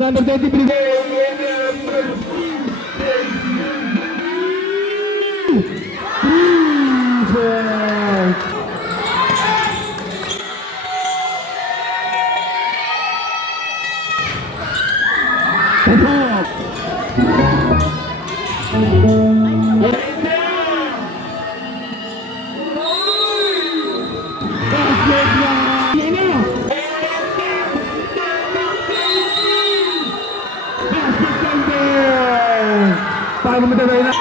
Number 20, Brigade. Paano mo tayo na?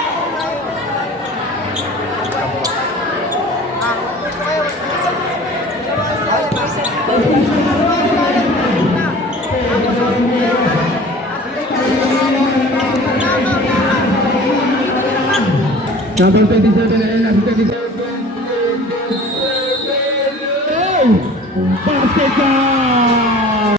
Number 27 and number 27. Basket ball!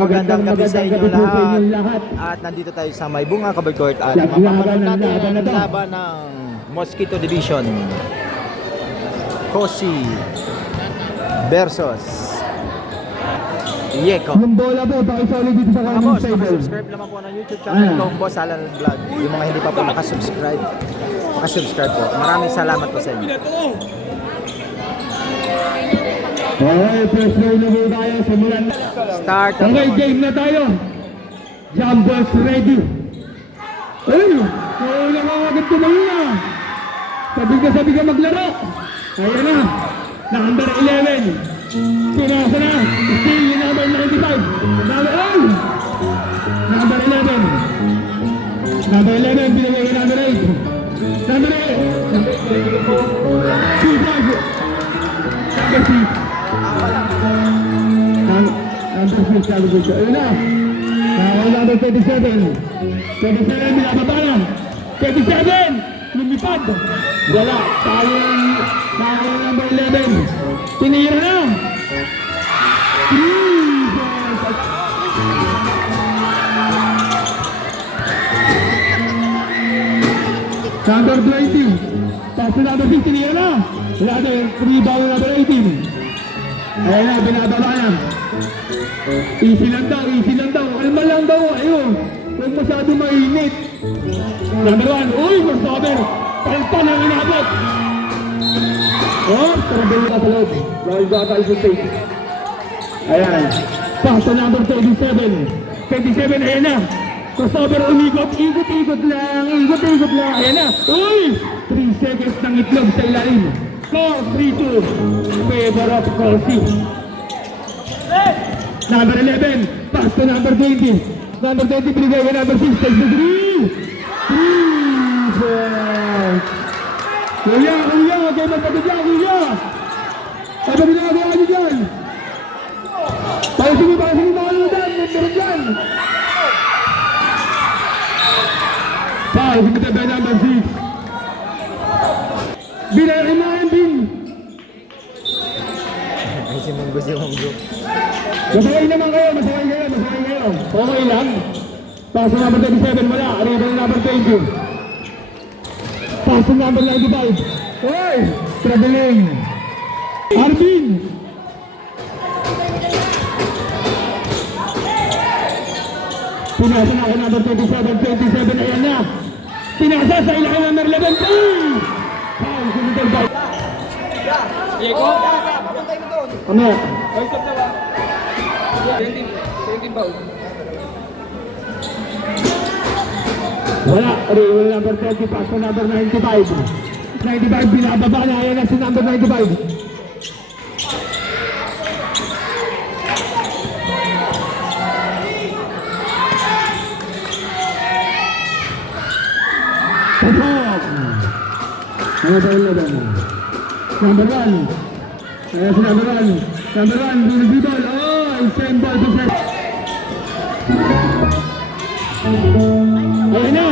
Magandang gabi sa inyo lahat. At nandito tayo sa May Bunga Covered Court at mapapanood natin ang laban ng Mosquito Division, Kosi versus Yeko. Yung bola po, pakisolid dito sa Mga kanan boss, side. pakisubscribe naman po ng YouTube channel ko, Boss Halal Vlog. Yung mga hindi pa po nakasubscribe, pakisubscribe po. Maraming salamat po sa inyo. Okay, first row na po tayo. Simulan na. Start. Okay, game na tayo. Jumpers ready. Ay, wala ka agad tumayo na. Sabi ka maglaro. Ayan na. Number 11. Pinasa na. Still number 95. Number 11. Number 11, binigay ka number 8. Number 8. 2-5. Number 6. Number 6, sabi ko siya. Ayun na. Number 27. 27, binababa na. 27, lumipad. Wala. Tayo number 11. Tinira na. 3. Number 20. Tapos number 15, tinira na. Wala na. Rebound number 18. Ayan na, binababa na. Easy lang daw. Kalma lang daw. Ayun. Huwag masyado mainit. Number 1. Uy, Marsober. Palpan ang inabot. Oh, travel ka sa loob. Roll ba tayo sa stage. Ayan. Pass to number 27. 27, ayan na. Crossover, umikot. Ikot lang. Ayan na. Uy! 3 seconds ng itlog sa ilalim. 4, 3, 2. Favor of Kosi. Number 11. Pass to number 20. Number 20, binigay ka number 6. Takes the 3. 3. 4. Kuya, huwag kayo magpatid dyan, kuya. Sabi nyo nagawa nyo dyan. Palasingin mga kaludan. Meron dyan. Paul, kumita ba number 6. Binayakin mo ngayon, Bin. Ay, si Munggo. Masakay naman kayo. Okay lang. Pass number 37, wala. Arrival number 20. Pass number 95. Hoy! Traveling. Arvin. Pinasa na ako number 27, ayan na. Pinasa sa ilalim number 11. Paul, kumital ba? Diego? Ano? Ay, stop na ba? 17 ba? Wala. Arrival number 20, pass to number 95. 95, binababa na. Ayan na si number 95. Pasok! Ano ba yung laban? Number 1. Ayan si number 1. Number 1, binibidol. Oh, same ball to set. Ayan na!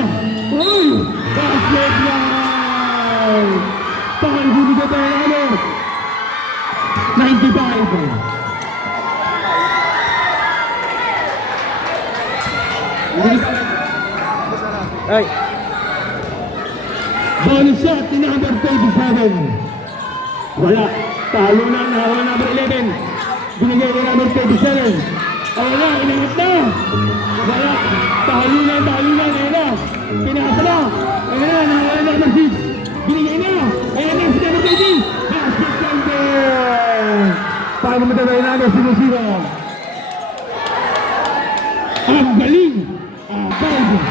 Uy! Basket ball! Pakalibunin ka tayo, ano? 95. Ay! Bonus shot ni number 27. Wala. Talo na number 11. Binigay ni number 27. Ayun na, inangat na. Wala. Talo na. Ayun na. Pinasa na. Ayun na, nawala na number 6. Binigay na. Ayun na, si number 20. Basket champion. Paano mo tayo na sinusiba? Ang galing. Abad.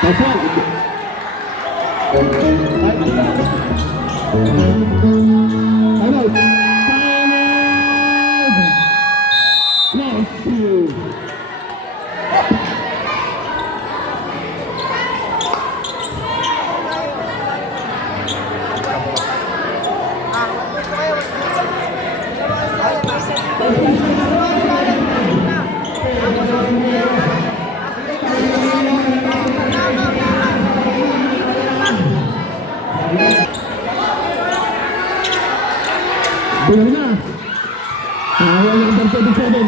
Pasok. Ano? Bless you. Tuloy na. Awal ng number 27. 27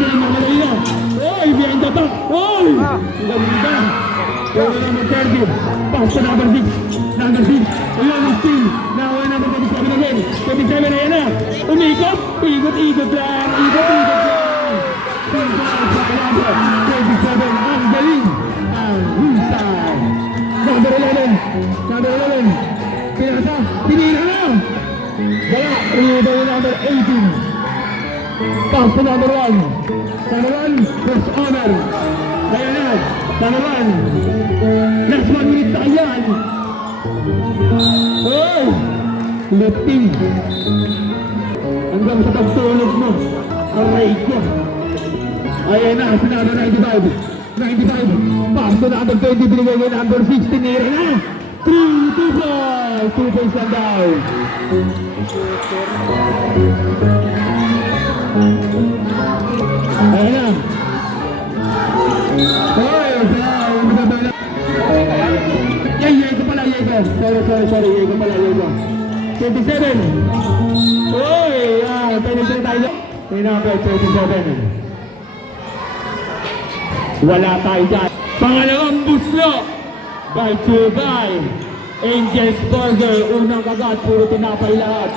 ang mamalay na. Oy, behind the back. Oy! Ganda. Pero number 30. Pass to number 6. Number 6. Ayun, ang steal. Nawala number 27 again. 27 na yan na. Umikot. Ikot lang. Number 27. Ang galing. Ang husay. Number 11. Pinasa. Pinira na. Wala, iba yung number 18. Pass to number 1. Number 1, first honor. Kaya na, number 1. Last 1 minute na yan. Oh! Lifting. Hanggang sa pagtulog mo. Aray ko. Ayan na, si number 95. Pass to number 20. Binigay yung number 16. Nira na. 2 points lang daw. Ayan na. Yay ko pala. Sorry, yay ko pala. 27. Uy, penetrate tayo. Number 27. Wala tayo dyan. Pangalawang buslo. By Angel's Burger, unang kagat, puro tinapay lahat.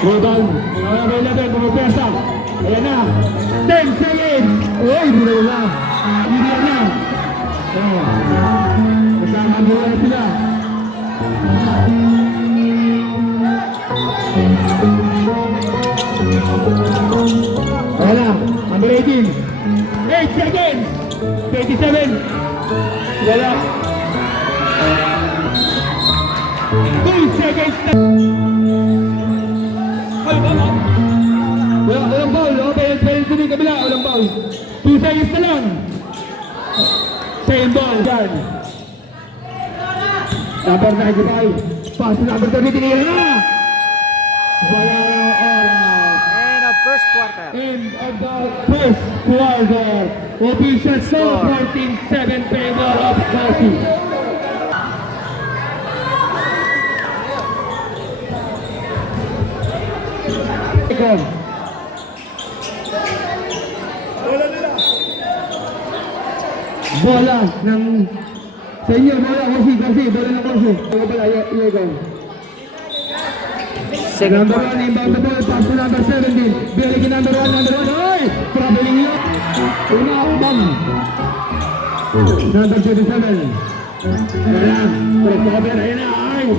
Rebound, number 11, pumipesa. Ayan na, 10 seconds. Uy, bilo na. Bilo na. Magkakabuha na sila. Ayan na, number 18. 8 seconds. 27. Wala. 2 seconds na. Walang foul. Okay, penalty din kabila. Walang foul. 2 seconds na lang. Same ball. Dyan. Number 95. Pass to number 30. Tinira na. Wala na oras. And of first quarter. End of the first quarter. Official score 14-7 favor of Kasi. Bola ng sa inyo, bola kasi bola ng kasi. Ano pala, Iego? Second Number 1, quarter. inbound the ball, pass to number 17. Bialik number 1. Ay! Traveling lock. Una, bang. Number 27. Ayan, press over, ayan na, ay!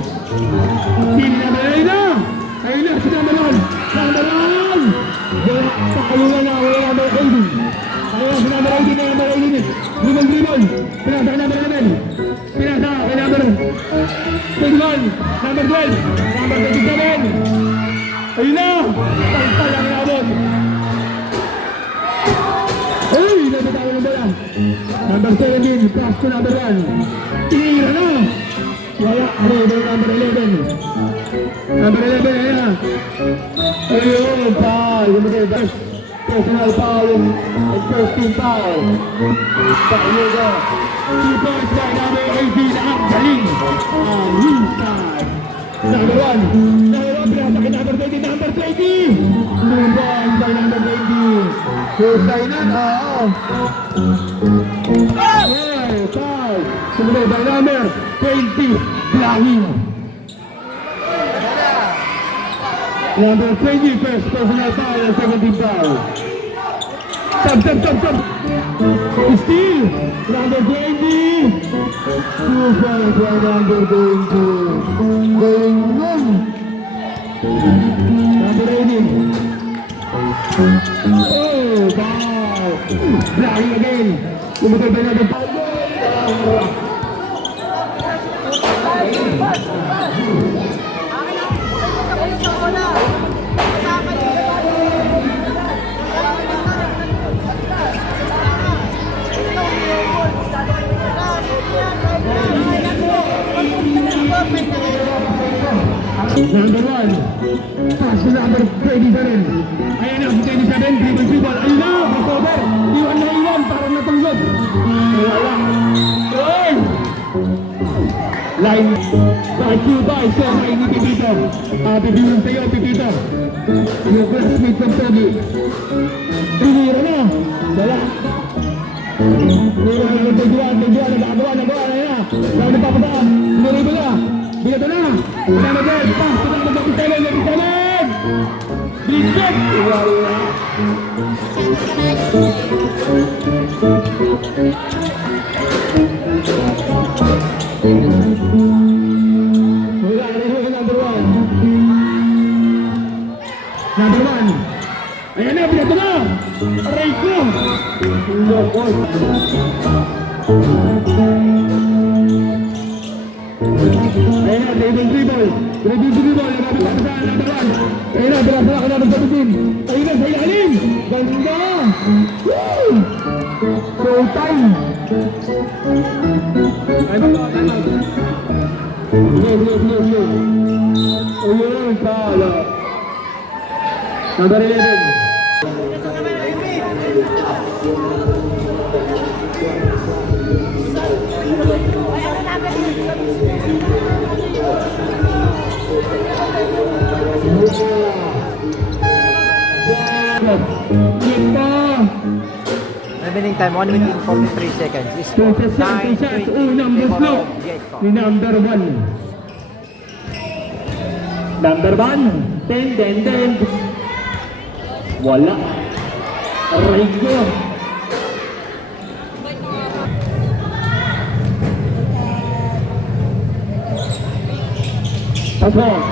Team number, ayun na! Ayun na, si number 1. Number 1! Wala, pakalungan na, wala number 18. Ayun, si number 18 na, number 18. Dribble. Pinasa kay number 11. Pinasa kay number 21. Number 12. Number 27. Ayun na! Pagpal ang inabot. Ay! Nabitawan ng bola. Number 17. Pass to number 1. Tinira na! Wala. Number 11. Number 11. Ayun na. Ayun. Foul. Personal foul and first team foul. Pakilugo. 2 points by number 18. Ang galing. Ang husay. Number 1. Number 1. Pinasa kay number 20. Number 20. 2 points by number 20. Husay na, oo. Hey, foul. Sumunod by number 20, Blahing. Number 20, first personal foul and 17 foul. Sub. Steal. Number 20. 2 fouls by number 20. Going on. Number 18. Oh, foul. Blahing again. Sumunod by number 5. Number 1, pass to number 27. Ayan na, 27, dribble. Ayun na, crossover. Iwan na iwan, parang natulog. Wala. Oy! Line. Thank you guys, so may ni Pipito. Pipito sa'yo, Pipito. Yung classmate ng Toby. Tinira na. Wala. Tinira na, nagagawa na. Ayan na. Lalo pa pa. Tinira na. Bigato na! Wala na dyan! Pass! Wala na dyan! Bigat! Wala! Wala na number 1. Number 1. Ayan na! Bigato na! Aray ko! Loko! Ayan na, dribble. Number 1. Ayan na, berasa ka number 17. Ayan na, sa ilalim. Ganda. Woo! Showtime. Blue. Ayun, pala. Number 11. Remaining time, 1 minute and 43 seconds. Score 9-20 Unang favor block of Vietcong. ni number 1. Number 1. Ten. Wala. Aray ko. Pasok.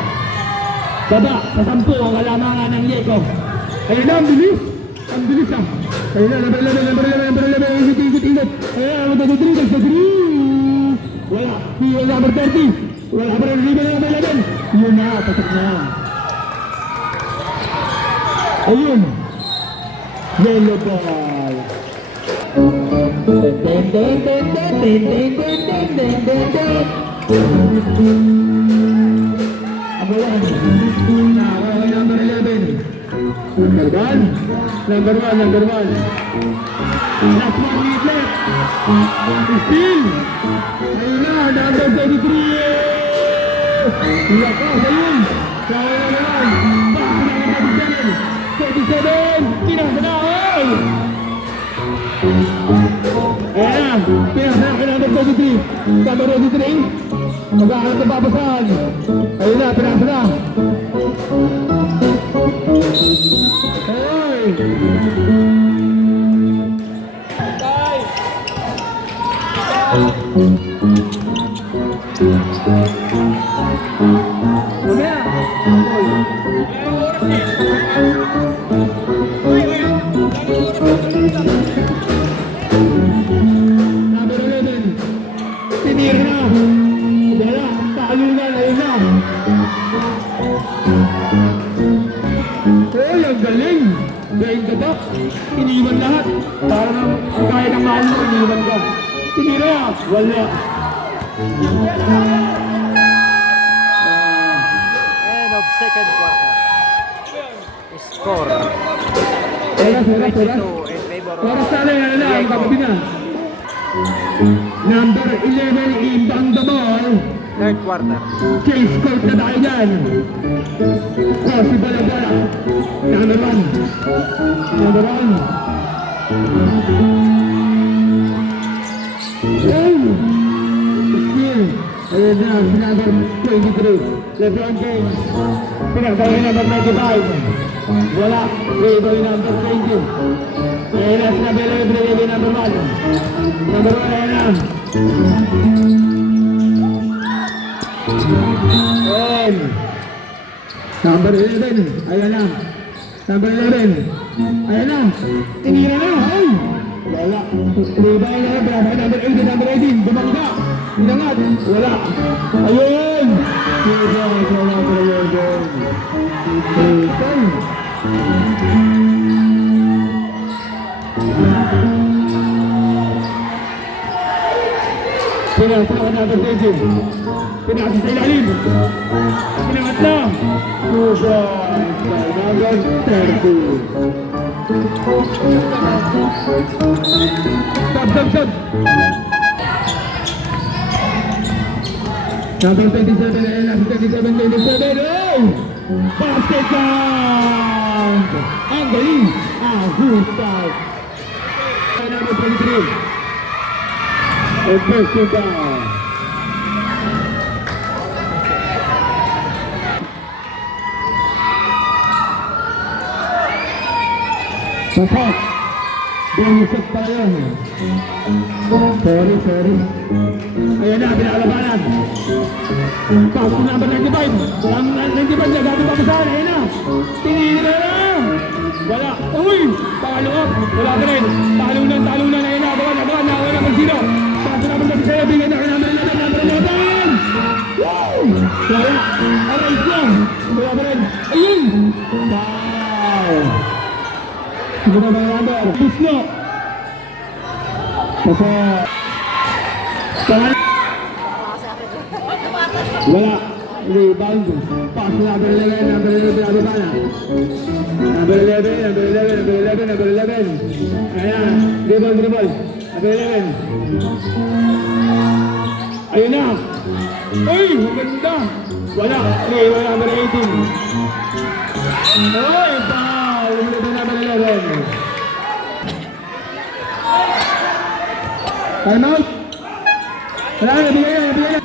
Baba, sa 10 ang alamangan ng Yeko. Ayun na, ang bilis. Ang bilis ah. Ayun na, number 11. Ikot. Ayun, magdadadrigal sa green. Wala. Yung number 30. Wala pa rin, number 11. Yun na, patok na. Ayun. Yellow ball. Abawan. Number 11. Number 1. Last 1 minute left. Still. Ayun na, number 33. Lakas, ayun. Kaya na naman. Back to number 37. Tinasa na, oy! Ayan na, tinasa na kay number 33. Number 33. Mag-aaral na babasahan. Ayun na, pinasa na. Hey! Number 11. Tinira na. Wala, talo na, ayun na. Uy, ang galing! Galing ka ba? Iniwan lahat. Parang kaya ng mahal mo, iniwan ka. Tinira! Wala. End of second quarter. Score. Oras. 22 in favor of Oras na lang, ang Vietcong. kagabi na. Number 11, inbound the ball. third quarter. Chase court na tayo dyan. Possible ang bola. Number 1. Number 1. Skill. Ayun na, number 23. LeBron James. Pinagkaya number 95. Wala. Rebound yung number 20. Ayun na, sinabi yung number 1. Number 1, ayun na. Ayun. Number 11. Ayun na. Number 11. Ayun na. Tinira na. Ay! Wala. Rebound na. Bravo. Number 18. Number 18. Bumangga. Inangat. Wala. Ayun! Pinasa ka number 20. Pinasa sa ilalim. Pinangat na. Number 30. Stop. Number 27, ayun 27. Oh! Basket count! Ang galing! Ahusay! Number 23. And first down. Pasok! Bumusok pa yun. Sorry. Ayan na, pinakalabanan. Pass to number 95. Ang 95 niya, dati papasahan. Ayan na. Tinira na. Wala. Uy! Follow up. Wala ka rin. Talunan. Ayan na. Bawan. Wala naman sino. Pass to number 37. Bigyan na ka number 11. Wow! Wala. Aray ko. Wala ka rin. Ayun! Wow! Sige na ba yung number? Busno. Pasok. Tangan. Wala. Rebound. Pass to number 11. Number 11. Ayan. Dribble. Number 11. Ayun na. Ay, maganda. Wala. Wala number 18. Ay, foul. Number 11. Time out. Wala na, bigay na.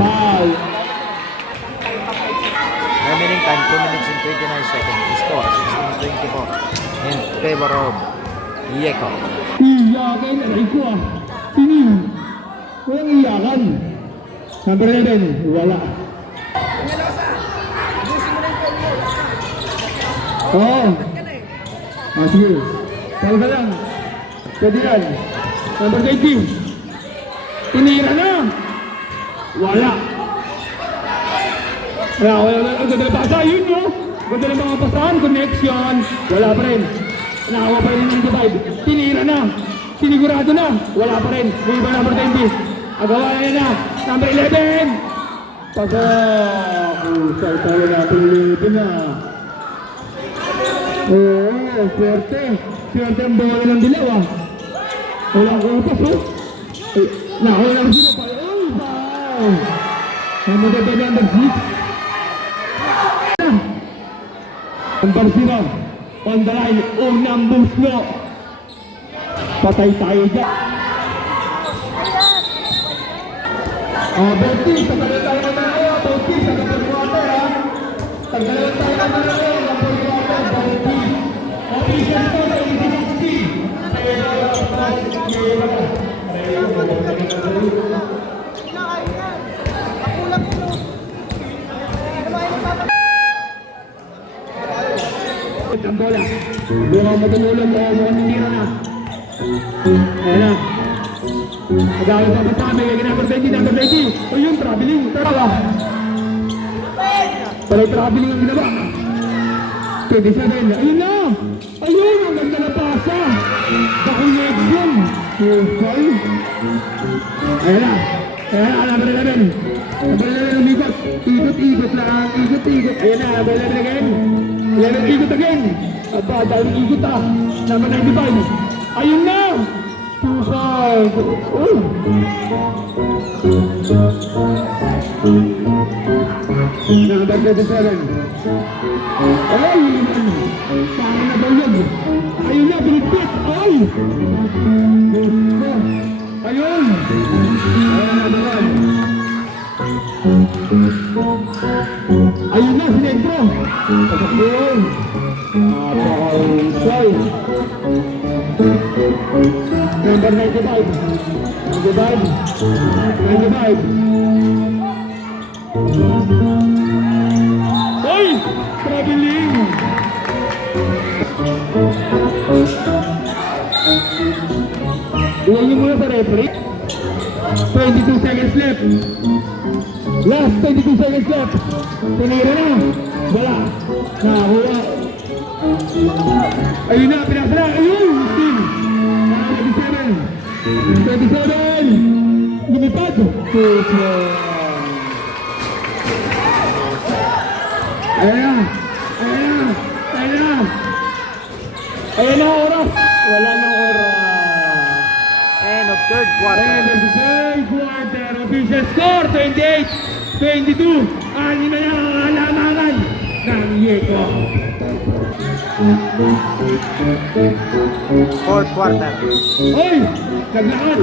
Foul. Remaining time 2 minutes and 29 seconds. Score 16-24 in favor of Yeko. Iyakan, aray ko ah. Sino yun? Walang iyakan. Number 11, wala. Oo. Sige. Talaga lang. Pwede yan. Number 20. Tinira na. Wala. Ang ganda na pasa. Yun no. Ganda na mga pasahan. Connection. Wala pa rin. Nakawa pa rin yung 95. Tinira na. Sinigurado na. Wala pa rin. May iba number 20. Agawa na. Number 11. Pasa. Usay tayo natin ulitin na. Oo, swerte. Swerte ang bola ng dilaw ah. Walang kupas oh. Nakuha lang sila pa. Oh, wow. Ang maganda number 6. Number 0. On the line. Unang busno. Patay tayo dyan. Bertis, tagalan tayo naman kayo. Bertis, tagalan water ha. Tagalan tayo naman kayo. Number 1, Bertis. Official to sa 80-60. Ang bola. Mukhang matulog o mukhang nitira na. Ayan na. Magawin pa sa amin. Kaya number 20, number 20. O yun, traveling. Tara. Pero traveling ang ginawa. 27. Ayun na. Ayun, ang ganda na pasa. Bakunyeg yun. Okay. Ayan na. Ayan na, number 11. Number 11, umikot. Ikot lang. Ikot. Ayan na, number 11 again. 11, ikot again. Aba, dahil ikot ah. Number 95. Ayun na. 2-5. Uy! Number 37. Ay! Parang nabawag. Ayun na, binigpit. Ay! Ayun! Ayun na naman. Ayun na, sinentro. Ayun. Napakahusay. Number 95. 95. 95. Ay! Traveling! Iwan niyo muna sa referee. 22 seconds left. Last 22 seconds left. Tinira na. Wala. Nakakuha. Ayun na, pinasara. Ayun! 27. 27. Lumipad. Ayan na. Ayan na. Ayan na. Ayan na, oras. Wala nang oras. End of third quarter. And the third quarter official score 28-22. Ani na ang alamanan ng Yeko. Fourth quarter. Oy! Naglakad!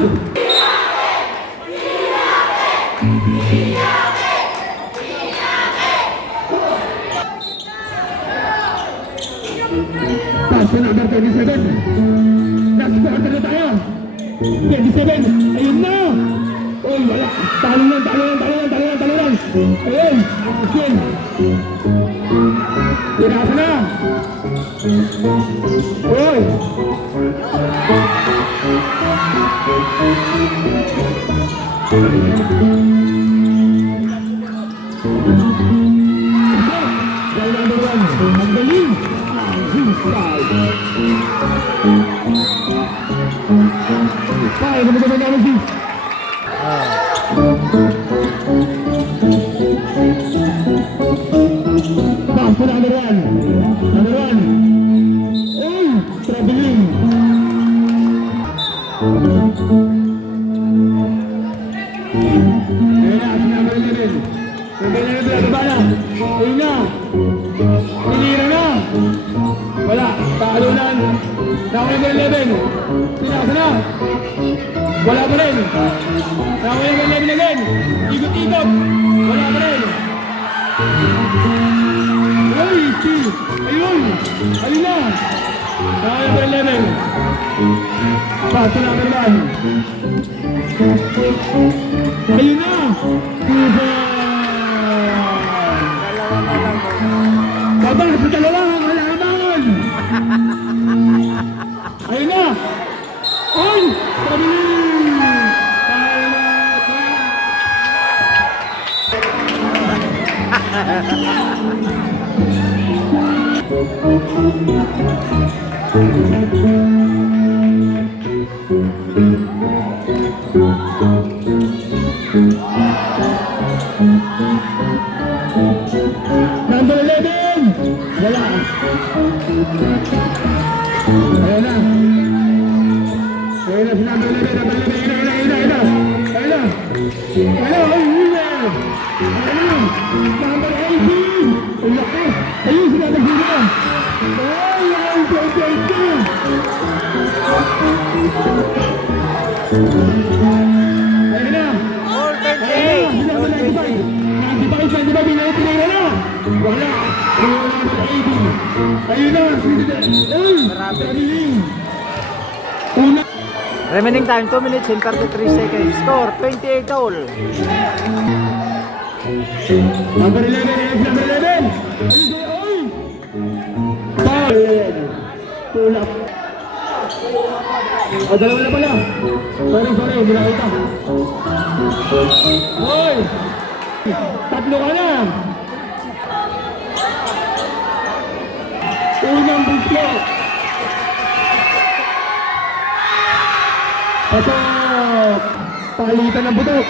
Pass to number 27. Last quarter na tayo. 27. Ayun na! Uy, wala. Talo lang. Ayun. Asin. Tinasa na. Uy. Dahil number 1. Ang galing. Ang husay. Kaya na magandang analysis. Pass to number 1. Number 1. Uy! Traveling. Ayun na, si number 11. Number 11, pinagaba na. Ayun na. Tinira na. Wala. Talunan. Number 11. Tinasa na. Wala pa rin. Number 11 again. Ikot-ikot. Wala pa rin. Ay, Steve. Ayun. Ayun na. Number 11. Pass to number 1. Ayun na. Super. Baba sa dalawang halaman. Ayun na. Ay! Traveling! Number 11! Wala! Ayan na! Ayun na si number 11, ayun na! Number 18! Ang laki! Ayun si number 0! Ay, ay, ayun na! All Ayun na! Si number 95! 95, tinira na! Wala! Ayun na number 18! Ayun na! Ay! Traveling! Una! Remaining time 2 minutes and 33 seconds. Score 28 all. Number 11, number 11! Ay! Foul! Tulak! O, dalawa na pala! Sorry, hindi nakita. Hoy! Tatlo ka na! Unang bugso! Pasok! Palitan ng butok!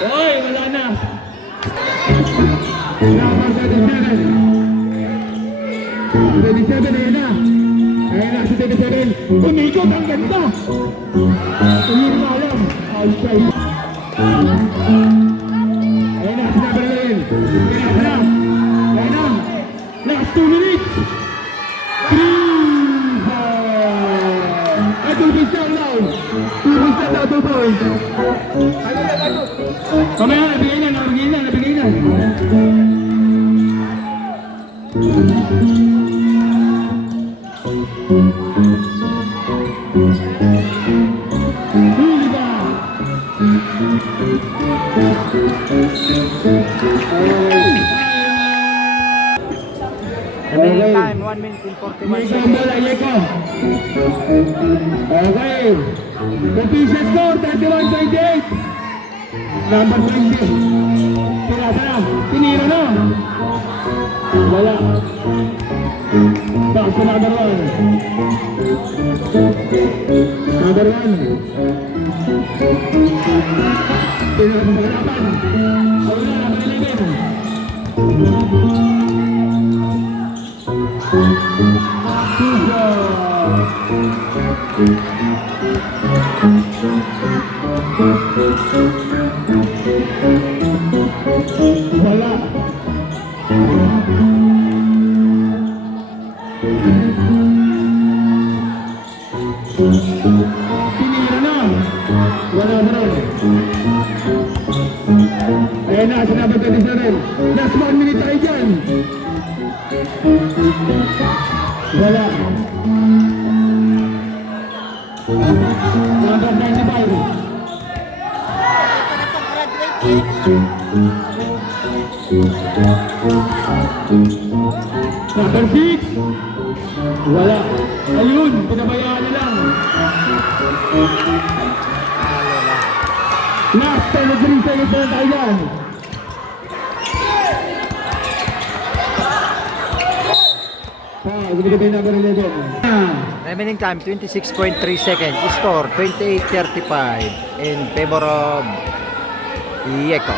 Hoy, wala na! Number 37. 27, ayan na. Ayan na, si 27. Umikot, ang ganda. Hindi mo alam. Outside. Ayan na, sinabi na rin. Ayan na. Ayan na. Last 2 minutes. 3, 4. Ay, 2 points down now. 2 points down now, 2 points. Mamaya, nabigay na. Huli ba? Remaining time, 1 minute and 41 Yeko, seconds. bola, Yeko. Okay. Official score, 31-28. Number 20. Tira. Tinira na. Wala. Back to number 1. Number 1. Tinira sa harapan. Wala, number 11. Wala. Tinira na. Wala na rin. Ayan na, sinabi 27. Last 1 minute tayo dyan. Wala. Number 95. Number 6. Wala. Ayun, pinabayaan na lang. Last 10 seconds na tayo dyan. Gumagabay number 11. Remaining time, 26.3 seconds. Score, 28-35 in favor of Yeko.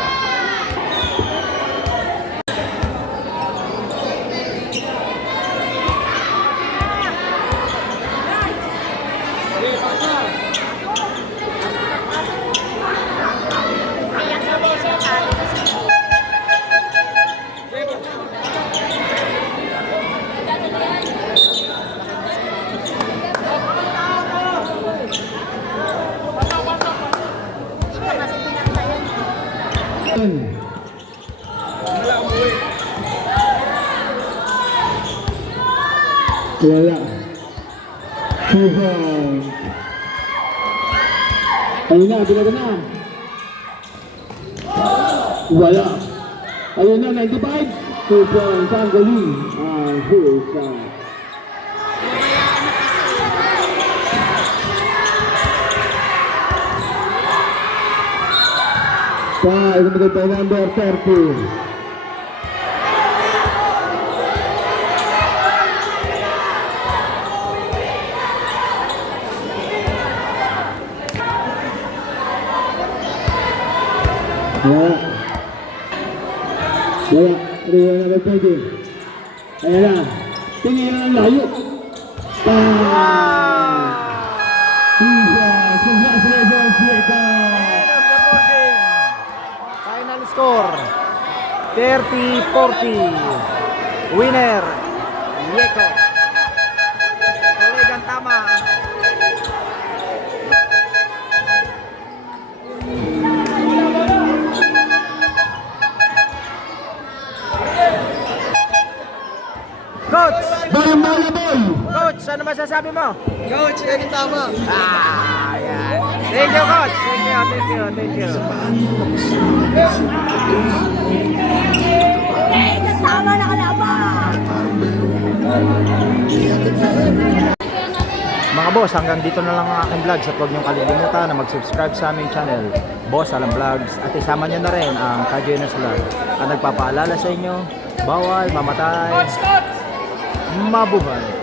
Wala. Ayun na, binaga na. Wala. Ayun na, 95. 2 points, ang galing. Husay. Gumagabay pa number 30. Wala. Riwa na ba pwede? Ayan na. Tingin na ang layo. Congratulations, Yeko! End of the ball game. Final score, 30-40. Winner, Yeko. Talagang tama. Coach! Bola, boy! Coach, ano masasabi mo? Coach, yan yung tama. Yan. Thank you, Coach. Thank you. Tama na kalaban! Mga boss, hanggang dito na lang ang aking vlogs at huwag niyong kalilimutan na mag-subscribe sa aming channel, Boss Alam Vlogs, at isama niyo na rin ang Kajoyner's Vlog at nagpapaalala sa inyo, bawal mamatay, mabuhay.